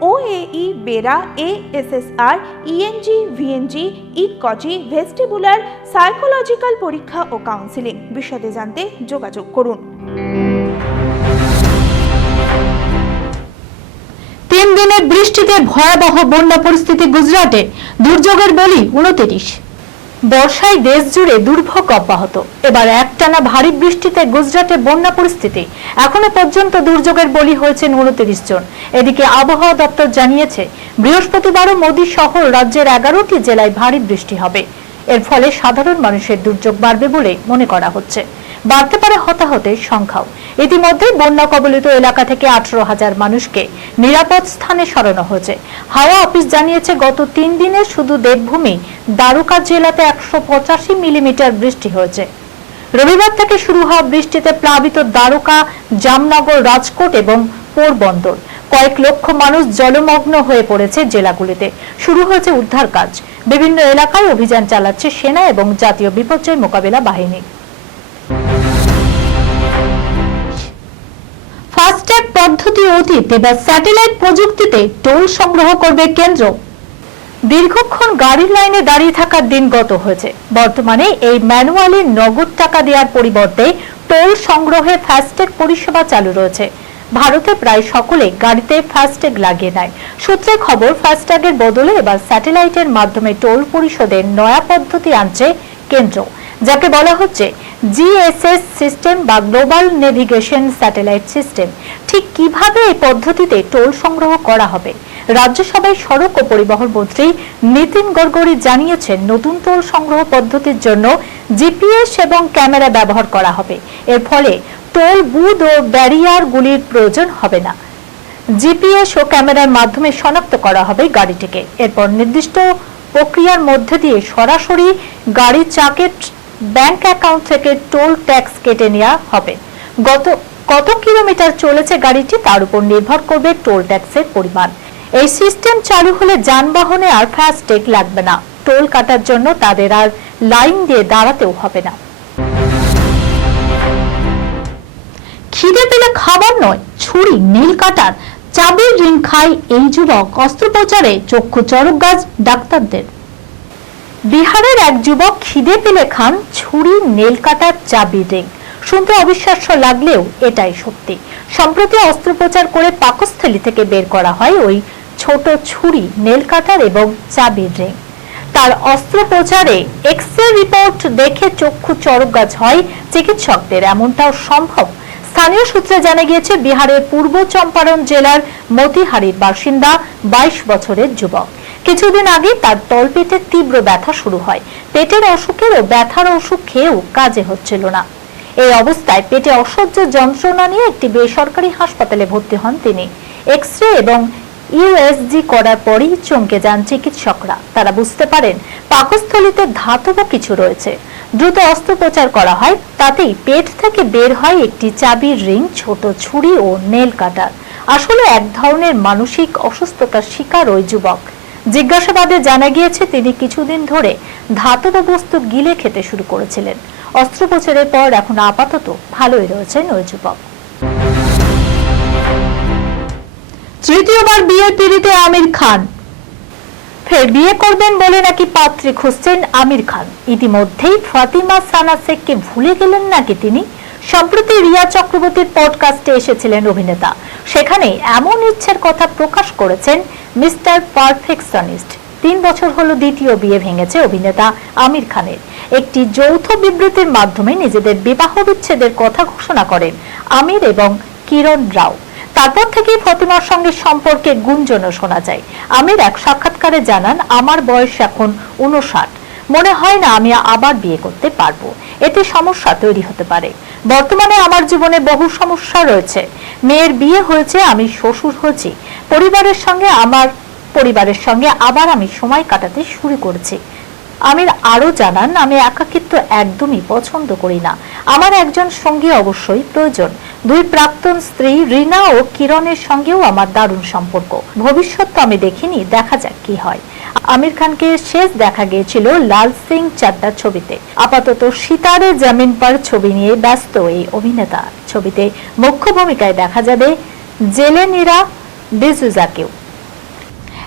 OAE BERA ASSR ENG VNG ইটকজি vestibular psychological পরীক্ষা ও counselling বিশদে জানতে যোগাযোগ করুন। তিন দিনের বৃষ্টিতে ভয়াবহ বন্যা পরিস্থিতি গুজরাটে। দুর্যোগের বলি উনতিরিশ। বর্ষায় দেশ জুড়ে দুর্ভোগ অব্যাহত। এবার একটানা ভারী বৃষ্টিতে গুজরাটে বন্যা পরিস্থিতি। এখনও পর্যন্ত দুর্যোগের বলি হয়েছে উনতিরিশ জন। এদিকে আবহাওয়া দপ্তর জানিয়েছে, বৃহস্পতিবারও মোদী সহ রাজ্যের এগারোটি জেলায় ভারী বৃষ্টি হবে। এর ফলে সাধারণ মানুষের দুর্যোগ বাড়বে বলে মনে করা হচ্ছে। বাড়তে পারে হতাহতের সংখ্যাও। ইতিমধ্যে বন্যা কবলিত এলাকা থেকে আঠারো হাজার মানুষকে নিরাপদ স্থানে সরানো হয়েছে। হাওয়া অফিস জানিয়েছে, গত তিন দিনে শুধু দেবভূমি দ্বারকা জেলাতে একশো পঁচাশি মিলিমিটার বৃষ্টি হয়েছে। রবিবার থেকে শুরু হওয়া বৃষ্টিতে প্লাবিত দ্বারকা, জামনগর, রাজকোট এবং পোরবন্দর। কয়েক লক্ষ মানুষ জলমগ্ন হয়ে পড়েছে জেলাগুলিতে। শুরু হয়েছে উদ্ধার কাজ। বিভিন্ন এলাকায় অভিযান চালাচ্ছে সেনা এবং জাতীয় বিপর্যয় মোকাবেলা বাহিনী। ফাস্ট্যাগ পদ্ধতি অতীত এবার স্যাটেলাইট প্রযুক্তিতে টোল সংগ্রহ করবে কেন্দ্র। দীর্ঘক্ষণ গাড়ির লাইনে দাঁড়িয়ে থাকার দিন গত হয়েছে। বর্তমানে এই ম্যানুয়ালি নগদ টাকা দেওয়ার পরিবর্তে টোল সংগ্রহে ফাস্ট্যাগ পরিষেবা চালু রয়েছে। ভারতে প্রায় সকলে গাড়িতে ফাস্ট্যাগ লাগিয়ে নেয়। সূত্রে খবর, ফাস্ট্যাগের বদলে এবার স্যাটেলাইটের মাধ্যমে টোল পরিশোধের নয়া পদ্ধতি আনছে কেন্দ্র। যাকে বলা হচ্ছে জিএসএস সিস্টেম বা গ্লোবাল নেভিগেশন স্যাটেলাইট সিস্টেম। ঠিক কীভাবে এই পদ্ধতিতে টোল সংগ্রহ করা হবে? রাজ্যসভায় সড়ক ও পরিবহন মন্ত্রী নীতিন গডকরি জানিয়েছেন নতুন টোল সংগ্রহ পদ্ধতির জন্য জিপিএস এবং ক্যামেরা ব্যবহার করা হবে। এর ফলে টোল বুথ ও ব্যারিয়ারগুলির প্রয়োজন হবে না। জিপিএস ও ক্যামেরার মাধ্যমে শনাক্ত করা হবে গাড়িটিকে। এরপর নির্দিষ্ট প্রক্রিয়ার মধ্যে দিয়ে সরাসরি গাড়ির চাকের ব্যাংক অ্যাকাউন্ট থেকে টোল ট্যাক্স কেটে নেওয়া হবে। গত, কত কিলোমিটার চলেছে গাড়িটি তার উপর নির্ভর করবে টোল ট্যাক্সের পরিমাণ। এই সিস্টেম চালু হলে যানবাহনে আর ফাস্ট্যাগ লাগবে না। টোল কাটার জন্য তাদের আর লাইন দিয়ে দাঁড়াতেও হবে না। খিদে পেলে খাবার নয়, ছুরি, নীল কাটার। চাবির রিং খায় এই যুবক। অস্ত্রোপচারে চক্ষু চরক গাছ ডাক্তারদের। বিহারের এক যুবক খিদে পেলে খান ছুরি নেল কাটার চাবির রিং শুনতে অবিশ্বাস্য লাগলেও এটাই সত্যি। সম্প্রতি অস্ত্রোপচার করে পাকস্থলী থেকে বের করা হয় ওই ছোট ছুরি নেল কাটার এবং চাবির রিং তার অস্ত্রোপচারে এক্স রে রিপোর্ট দেখে চক্ষু চরক গাছ হয় চিকিৎসকদের, এমনটাও সম্ভব। স্থানীয় সূত্রে জানা গিয়েছে, বিহারের পূর্ব চম্পারণ জেলার মতিহারির বাসিন্দা, বাইশ বছরের যুবক। কিছুদিন আগে তার তলপেটে তীব্র ব্যথা শুরু হয়। পেটের অসুখের ও ব্যথার ওষুধ খেয়েও কাজে হচ্ছিল না। এই অবস্থায় পেটে অসহ্য যন্ত্রণা নিয়ে একটি বেসরকারি হাসপাতালে ভর্তি হন তিনি। এক্স রে এবং ইউএসজি করার পরই চমকে যান চিকিৎসকরা। তারা বুঝতে পারেন, পাকস্থলিতে ধাতব কিছু রয়েছে। দ্রুত অস্ত্রোপচার করা হয়, তাতেই পেট থেকে বের হয় একটি চাবির রিং, ছোট ছুরি ও নেল কাটার। আসলে এক ধরনের মানসিক অসুস্থতার শিকার ওই যুবক। জিজ্ঞাসাবাদে জানা গিয়েছে, তিনি কিছুদিন ধরে ধাতব বস্তু গিলে খেতে শুরু করেছিলেন। অস্ত্রোপচারের পর এখন আপাতত ভালোই রয়েছেন ওই যুবক তৃতীয়বার বিয়ের পিড়িতে আমির খান। ফের বিয়ে করবেন বলে নাকি পাত্রী খুঁজছেন আমির খান। ইতিমধ্যেই ফাতিমা সানা শেখকে ভুলে গেলেন নাকি তিনি? সম্প্রতি রিয়া চক্রবর্তীর পডকাস্টে এসেছিলেন অভিনেতা। সেখানে এমন ইচ্ছের কথা প্রকাশ করেছেন মিস্টার পারফেকশনিস্ট। তিন বছর হলো দ্বিতীয় বিয়ে ভেঙেছে অভিনেতা আমির খানের। একটি যৌথ বিবৃতির মাধ্যমে নিজেদের বিবাহ বিচ্ছেদের কথা ঘোষণা করেন আমির এবং কিরণ রাও। তারপর থেকে ফতিমার সঙ্গে সম্পর্কে গুঞ্জনও শোনা যায়। আমির এক সাক্ষাৎকারে জানান, আমার বয়স এখন উনষাট মনে হয় না আমি আবার বিয়ে করতে পারব। এতে সমস্যা তৈরি হতে পারে। বর্তমানে আমার জীবনে বহু সমস্যা রয়েছে। মেয়ের বিয়ে হয়েছে, আমি শ্বশুর হয়েছি। পরিবারের সঙ্গে আমার, পরিবারের সঙ্গে আবার আমি সময় কাটাতে শুরু করেছি। আমির আরও জানান, আমি একাকিত্ব একদমই পছন্দ করি না। আমার একজন সঙ্গী অবশ্যই প্রয়োজন। দুই প্রাক্তন স্ত্রী রিনা ও কিরণের সঙ্গেও আমার দারুণ সম্পর্ক। ভবিষ্যৎ তো আমি দেখিনি, দেখা যাক কি হয়। আমির খানকে শেষ দেখা গিয়েছিল লাল সিং চাড্ডা ছবিতে। আপাতত সিতারে জামিন পার ছবি নিয়ে ব্যস্ত এই অভিনেতা। ছবিতে মুখ্য ভূমিকায় দেখা যাবে জেলেনিরা, ডিসুজাকেও।